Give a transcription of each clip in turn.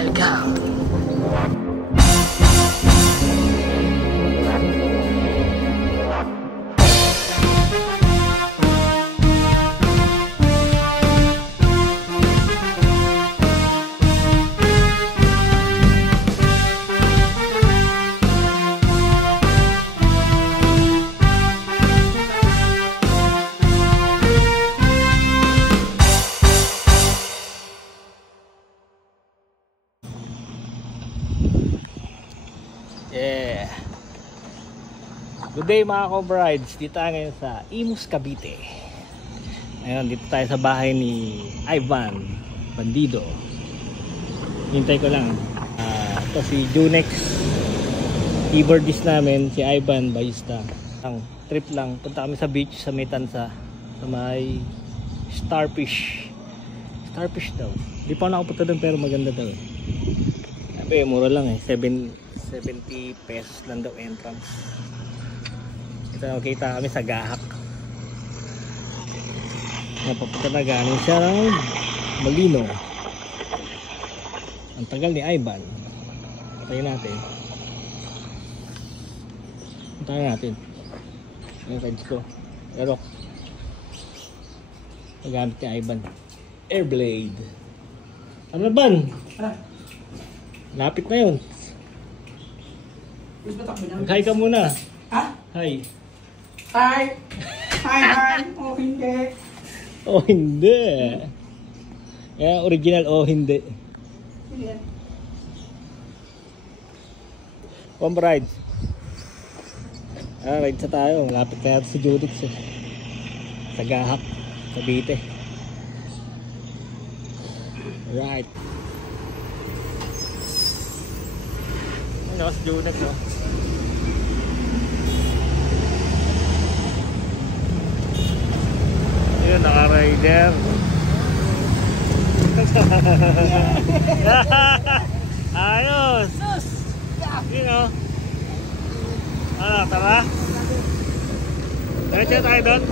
Welcome. Yeah. Good day mga co-brides. Dito tayo ngayon sa Imus, Cavite. Ngayon dito tayo sa bahay ni Ivan Bandido. Hintay ko lang. Ito si Junex, keyboardist namin, si Ivan Bayista. Ang trip lang, punta kami sa beach sa may Tansa, sa may Starfish. Starfish daw. Di pa ako nakapunta doon pero maganda daw. Sabi, mura lang 70 pesos lang daw entrance. Ito nakita kami sa Gahak. Napapunta na galing siya ng Malino. Ang tagal ni Ivan. Patayin natin. Puntahan natin yung rides ko. Pero nagamit ni Ivan Airblade. Ano ba? Lapit na yun. Hi ka muna. Ha? Hi. Hi. Hi. Oh, hindi. Oh, hindi. Yeah, original oh, hindi. One rides. Rides na tayo. Malapit na sa Judix sa Gahak, Cavite. Right. Ano sa Judix, no? Yun, naka-rider. Ayos. You know. Ano, tara? Diretso na tayo doon.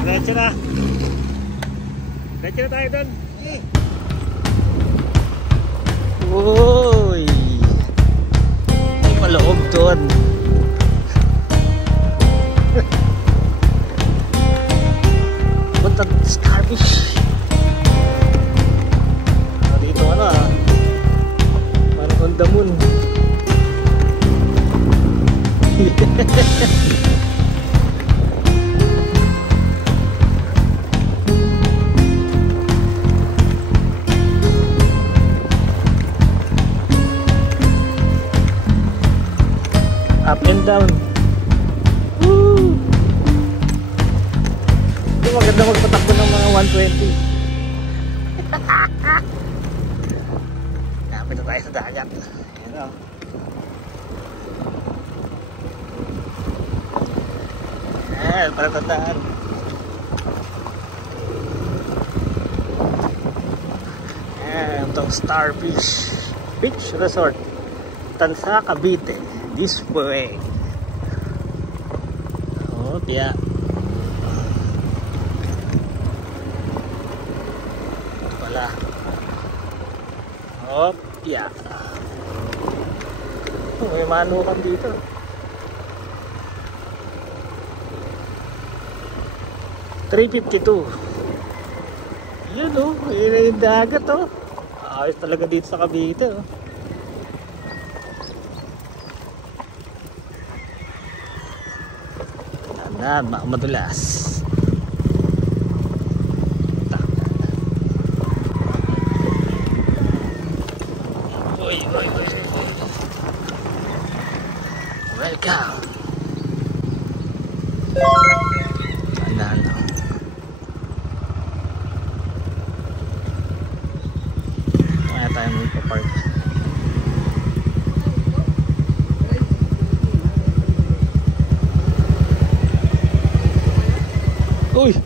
Diretso na. Diretso na tayo doon. Uy. May maloob doon. Punta Starfish. Dito ano parang on the moon. Up and down. Woo! Ito maganda magpatakbo ng mga 120. Napit na tayo sa dagat. Ayan o. Ayan, para tandaan. Ayan, itong Starfish Beach Resort, Tansa, Cavite. This way. Oh, tiya. Ito pala. Oh, tiya. Oh, may manukan dito. $352. Yun oh, yun yung dagat oh. Ayos talaga dito sa Cavite oh. Yan, madulas. Uy. Welcome. Ano. Kaya tayo magpa-park. Uy!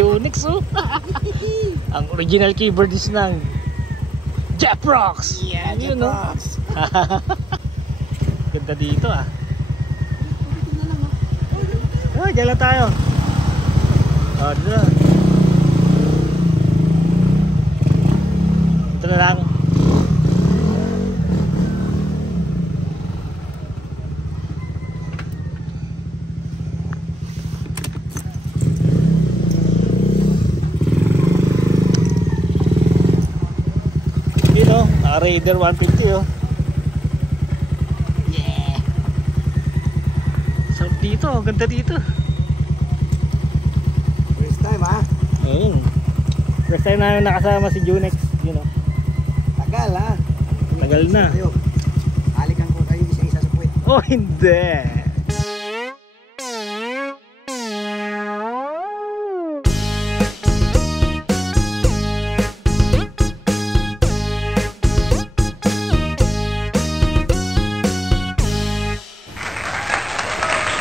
Unix oh! Ang original keyboardist ng Jeprox! Yeah, Jeprox! Ganda dito ah. Ay, dyan lang tayo. Dyan. Ito na lang. Raider 150 oh. Yeah. Sarap dito, ganda dito. First time ha? Ayun. First time namin nakasama si Junex, you know. Tagal ha? Tagal na. Halikan ko kayo isa-isa sa puwet. Oh, hindi.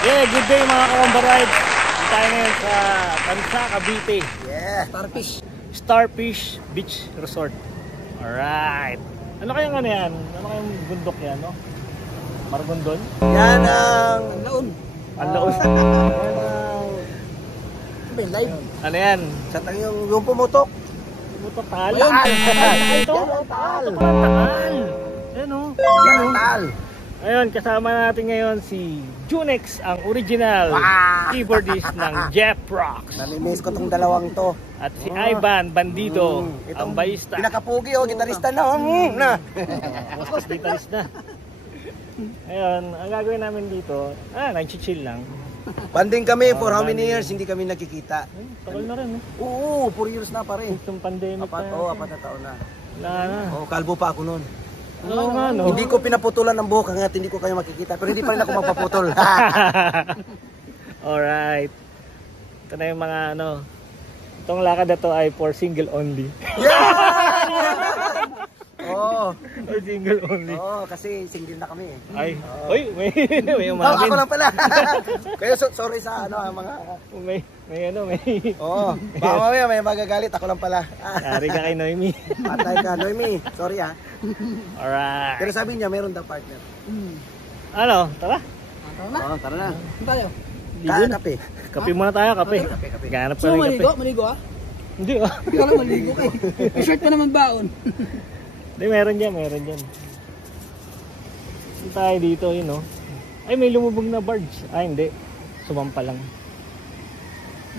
Yeah, good day mga ka-Wamba-Rides. Tayo ngayon sa Bansa, Cavite. Yeah, Starfish. Starfish Beach Resort. Alright. Ano kayang ano yan? Ano kayang bundok yan, no? Margondon? Yan ang laon. Ang laon. Yan ang live. Ano yan? Sa yung pumutok. Buto tal? Yan. Ito? Yan ang tal. Ito pala tal. Yan o. Yan ang tal. Ayun, kasama natin ngayon si Junex, ang original keyboardist ng Jeff Rocks. Namimiss ko tong dalawang to. At si Ivan Bandido, ang bayista. Pinakapugi gitarista na. Na. Mas guitarist na. Ayun, ang gagawin namin dito, nag-chill lang. Banding kami for how many years hindi kami nakikita. Tagal na rin, Oo, 4 years na pa rin. Itong pandemic Apat na taon na. Wala na. Kalbo pa ako noon. Oo nga, no? Hindi ko pinaputulan ng buhok hanggat hindi ko kayo makikita. Pero hindi pa rin ako magpaputol. Alright. Ito na yung mga ano. Itong lakad na to ay for single only. Oo. For single only. Oo, kasi single na kami eh. Ay, uy, may umamin. Ako lang pala. Kaya sorry sa mga... May Oo, baka mamaya may magagalit. Ako lang pala. Yari ka kay Noemi. Patay ka, Noemi. Sorry ha. Alright. Pero sabi niya, meron daw partner. Ano, tara? Oo, tara na. Tayo. Kape. Kape muna tayo, kape. Ganap pa rin kape. Maligo ah? Hindi ah. Hindi ka lang maligo eh. May shirt pa naman baon. Hindi, meron dyan. Hindi tayo dito, yun no. Ay, may lumubog na barge. Ay, hindi. Sumampa lang.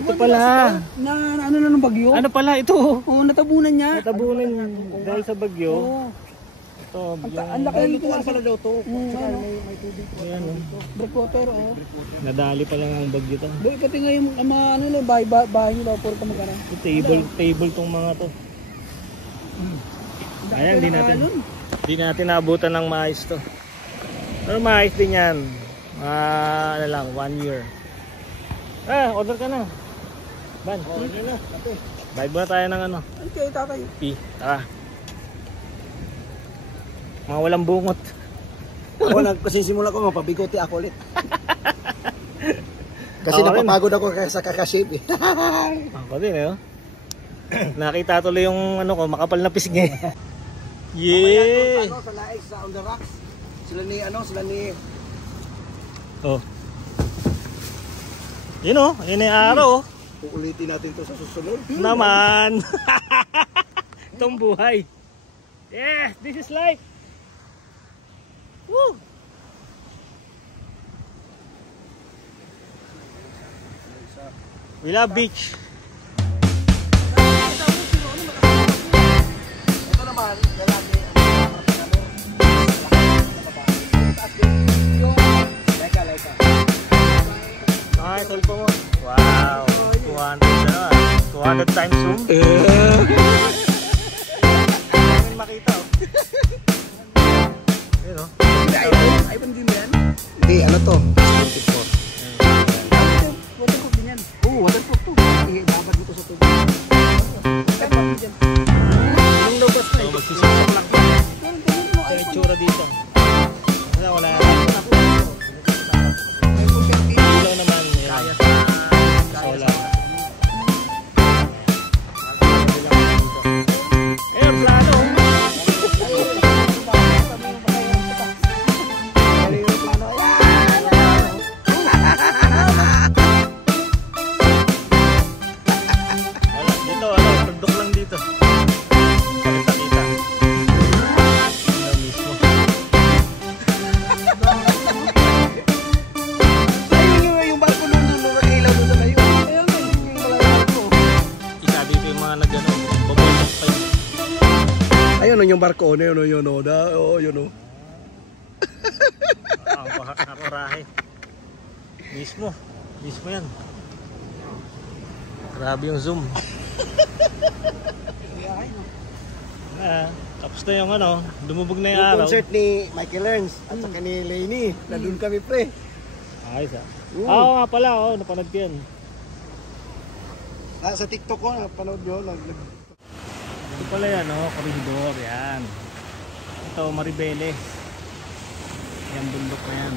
Ito pala. Na ano na ng bagyo? Ano pala ito? Oo, natabunan niya. Natabunan dahil sa bagyo. Oo. Ito, Ang laki nito pala daw to. May tubig. ayan oh. Breakwater oh. Nadali pa lang ang bagyo to. Doon pati nga yung mga ano na bahay nila puro ka magana. Table tong mga to. Ayan, di natin naabutan ng maayos to. Pero maayos din yan. Ano lang, 1 year. Order ka na. Ban, order na. Bayad muna tayo ng ano. Okay, tatay. Tara. Mga walang bungot. Ako nagsisimula ko, mapabigote ako ulit. Kasi napapagod ako sa kakashave eh. Ako din eh. Nakita tuloy yung ano ko, makapal na pisngi. Yeah. Sa laig sa on the rocks. Sila ni Oh. Yun oh, yun yung araw oh. Uulitin natin to sa susunod. Naman. Itong buhay. Yes, this is life. Woo. We love beach. Ito naman, lalaki. Leka. Ay, tulpo mo. Wow. 200 times zoom. Hindi makita oh. Yun oh. iPhone din yan. Hindi, ano to? 24. Waterproof din yan. Oo, waterproof to. Ibabad dito sa tubig. Waterproof din yan. Yung lobas na ito. Magsisusok lang. Ito yung tsura dito. Wala na. Ilaw naman. Kaya sa solar. Ayun, plano. Wala, dito, tundok lang dito. Kita-kita. Ilaw mismo. Yung barko nung nakailaw doon sa layo. Ayun, yung malalaman ko. Isa dito yung mga nag-ano, bubulok pa yun. Ayun Ayun, yung barko. Yun, yun, yun, yun. Ang pakakarahe. Mismo yan. Grabe yung zoom. Tapos na yung ano, dumubog na yung Yung araw. concert ni Michael Ernst at saka ni Lainey. Nandun kami, pre. Ayos ah. Oo nga pala, napanood ko yan. Sa TikTok ko, napanood nyo. Ito pala yan, koridor, yan. Ito, Maribele. Yan, bundok na yan.